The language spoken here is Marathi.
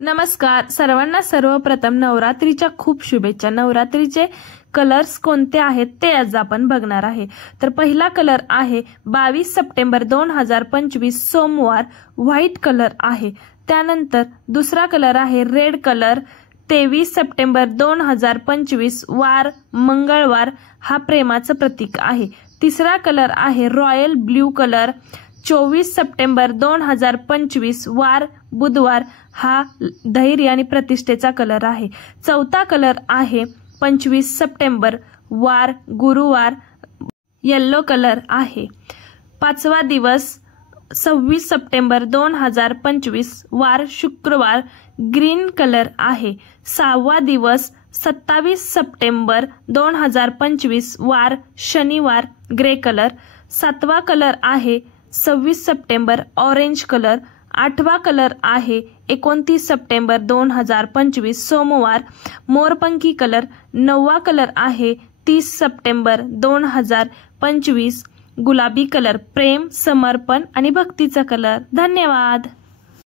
नमस्कार सर्वांना, सर्वप्रथम नवरात्रीच्या खूप शुभेच्छा। नवरात्रीचे कलर्स कोणते आहेत ते आज आपण बघणार आहे। तर पहिला कलर आहे 22 सप्टेंबर 2025 सोमवार, व्हाईट कलर आहे। त्यानंतर दुसरा कलर आहे रेड कलर 23 सप्टेंबर 2025 वार मंगळवार, हा प्रेमाचं प्रतीक आहे। तिसरा कलर आहे रॉयल ब्ल्यू कलर 24 सप्टेंबर 2025 वार बुधवार, हा धैर्य आणि प्रतिष्ठेचा कलर आहे। चौथा कलर आहे 25 सप्टेंबर वार गुरुवार, येलो कलर आहे। पाचवा दिवस 26 सप्टेंबर 2025 वार शुक्रवार, ग्रीन कलर आहे। सहावा दिवस 27 सप्टेंबर 2025 वार शनिवार, ग्रे कलर। सातवा कलर आहे 26 सप्टेंबर ऑरेंज कलर। आठवा कलर आहे 29 सप्टेंबर 2025 सोमवार, मोरपंखी कलर। नववा कलर आहे 30 सप्टेंबर 2025 गुलाबी कलर, प्रेम समर्पण आणि भक्तीचा कलर। धन्यवाद।